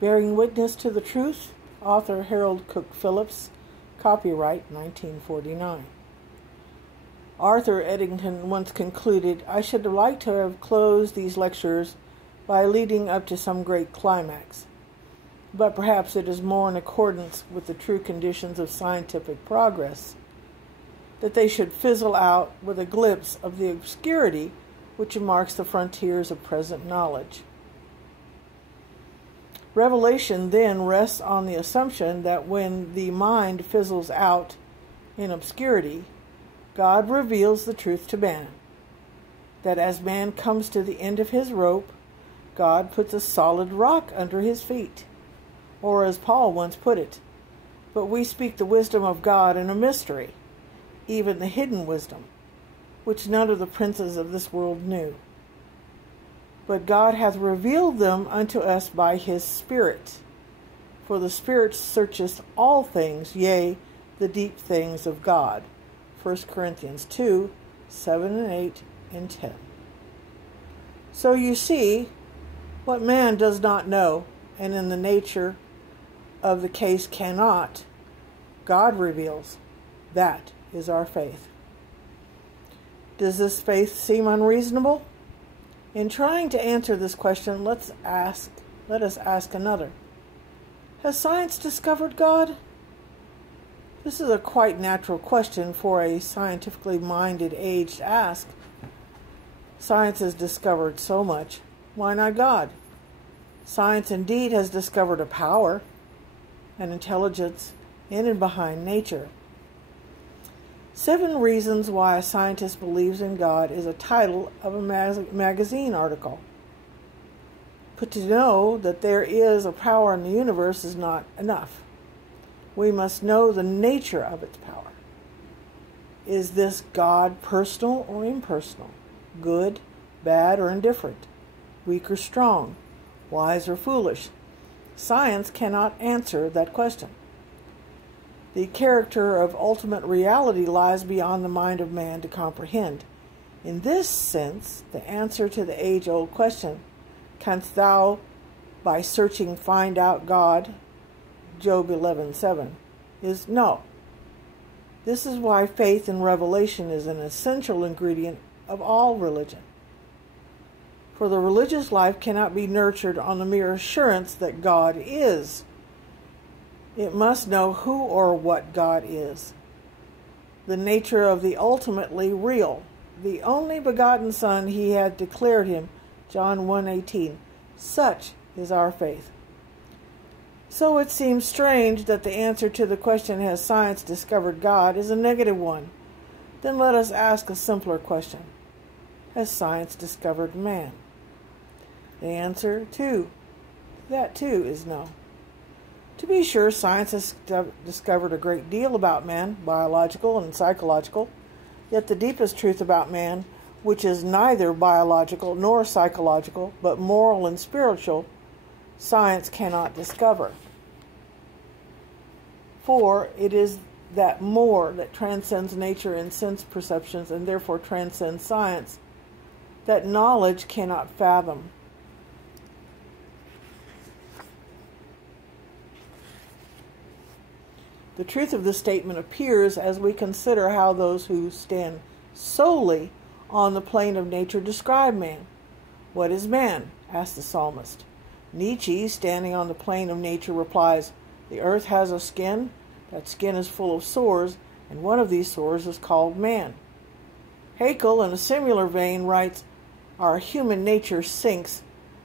Bearing Witness to the Truth, author Harold Cooke Phillips, copyright 1949. Arthur Eddington once concluded, "I should have liked to have closed these lectures by leading up to some great climax. But perhaps it is more in accordance with the true conditions of scientific progress that they should fizzle out with a glimpse of the obscurity which marks the frontiers of present knowledge." Revelation then rests on the assumption that when the mind fizzles out in obscurity, God reveals the truth to man. That as man comes to the end of his rope, God puts a solid rock under his feet. Or as Paul once put it, "But we speak the wisdom of God in a mystery, even the hidden wisdom, which none of the princes of this world knew. But God hath revealed them unto us by his Spirit. For the Spirit searcheth all things, yea, the deep things of God." 1 Corinthians 2, 7 and 8 and 10. So you see, what man does not know, and in the nature of the case cannot, God reveals. That is our faith. Does this faith seem unreasonable? In trying to answer this question, let us ask another. Has science discovered God? This is a quite natural question for a scientifically minded age to ask. Science has discovered so much. Why not God? Science indeed has discovered a power, an intelligence in and behind nature. 7 Reasons Why a Scientist Believes in God is a title of a magazine article. But to know that there is a power in the universe is not enough. We must know the nature of its power. Is this God personal or impersonal? Good, bad, or indifferent? Weak or strong? Wise or foolish? Science cannot answer that question. The character of ultimate reality lies beyond the mind of man to comprehend. In this sense, the answer to the age-old question, "Canst thou by searching find out God?" Job 11:7, is no. This is why faith in revelation is an essential ingredient of all religion. For the religious life cannot be nurtured on the mere assurance that God is. It must know who or what God is. The nature of the ultimately real, the only begotten Son, he had declared him, John 1:18. Such is our faith. So it seems strange that the answer to the question, has science discovered God, is a negative one. Then let us ask a simpler question. Has science discovered man? The answer to that too is no. To be sure, science has discovered a great deal about man, biological and psychological, yet the deepest truth about man, which is neither biological nor psychological, but moral and spiritual, science cannot discover. For it is that more that transcends nature and sense perceptions, and therefore transcends science, that knowledge cannot fathom. The truth of this statement appears as we consider how those who stand solely on the plane of nature describe man. "What is man?" asked the psalmist. Nietzsche, standing on the plane of nature, replies, "The earth has a skin, that skin is full of sores, and one of these sores is called man." Haeckel, in a similar vein, writes, "Our human nature sinks,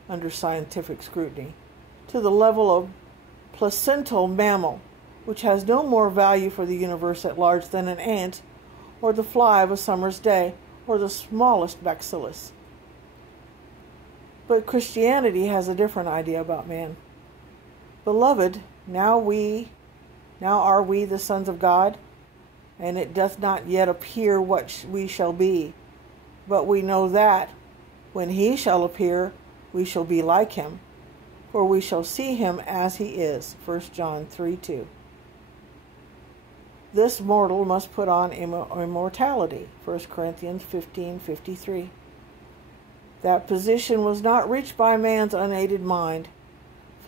under scientific scrutiny, to the level of placental mammal, which has no more value for the universe at large than an ant, or the fly of a summer's day, or the smallest bacillus." But Christianity has a different idea about man. "Beloved, now are we the sons of God, and it doth not yet appear what we shall be. But we know that, when he shall appear, we shall be like him, for we shall see him as he is." 1 John 3:2. This mortal must put on immortality. 1 Corinthians 15:53. That position was not reached by man's unaided mind.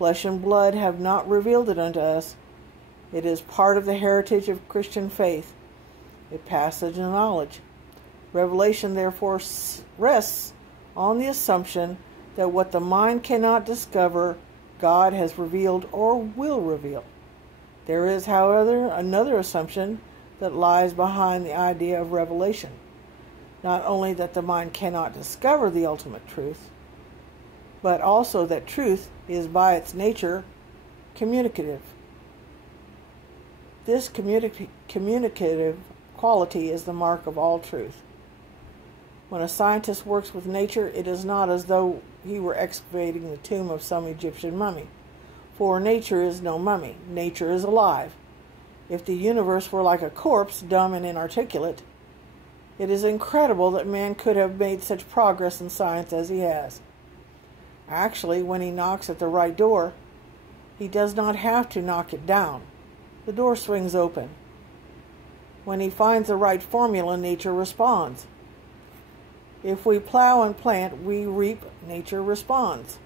Flesh and blood have not revealed it unto us. It is part of the heritage of Christian faith, a passage of knowledge. Revelation therefore rests on the assumption that what the mind cannot discover, God has revealed or will reveal. There is, however, another assumption that lies behind the idea of revelation. Not only that the mind cannot discover the ultimate truth, but also that truth is by its nature communicative. This communicative quality is the mark of all truth. When a scientist works with nature, it is not as though he were excavating the tomb of some Egyptian mummy. For nature is no mummy. Nature is alive. If the universe were like a corpse, dumb and inarticulate, it is incredible that man could have made such progress in science as he has. Actually, when he knocks at the right door, he does not have to knock it down. The door swings open. When he finds the right formula, nature responds. If we plow and plant, we reap, nature responds.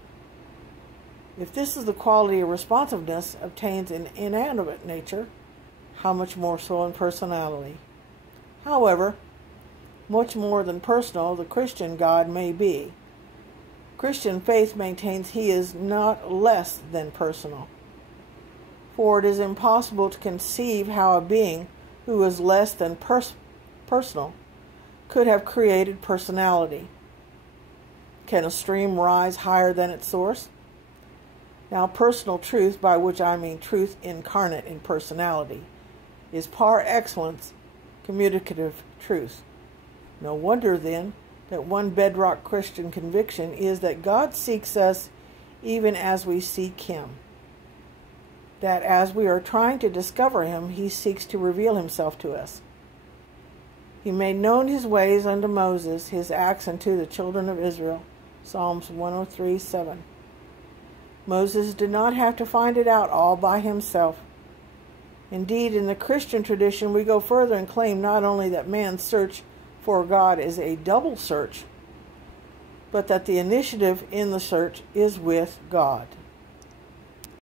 If this is the quality of responsiveness obtained in inanimate nature, how much more so in personality? However, much more than personal the Christian God may be. Christian faith maintains he is not less than personal. For it is impossible to conceive how a being who is less than personal could have created personality. Can a stream rise higher than its source? Now, personal truth, by which I mean truth incarnate in personality, is par excellence communicative truth. No wonder, then, that one bedrock Christian conviction is that God seeks us even as we seek Him. That as we are trying to discover Him, He seeks to reveal Himself to us. He made known His ways unto Moses, His acts unto the children of Israel. Psalms 103:7. Moses did not have to find it out all by himself. Indeed, in the Christian tradition, we go further and claim not only that man's search for God is a double search, but that the initiative in the search is with God.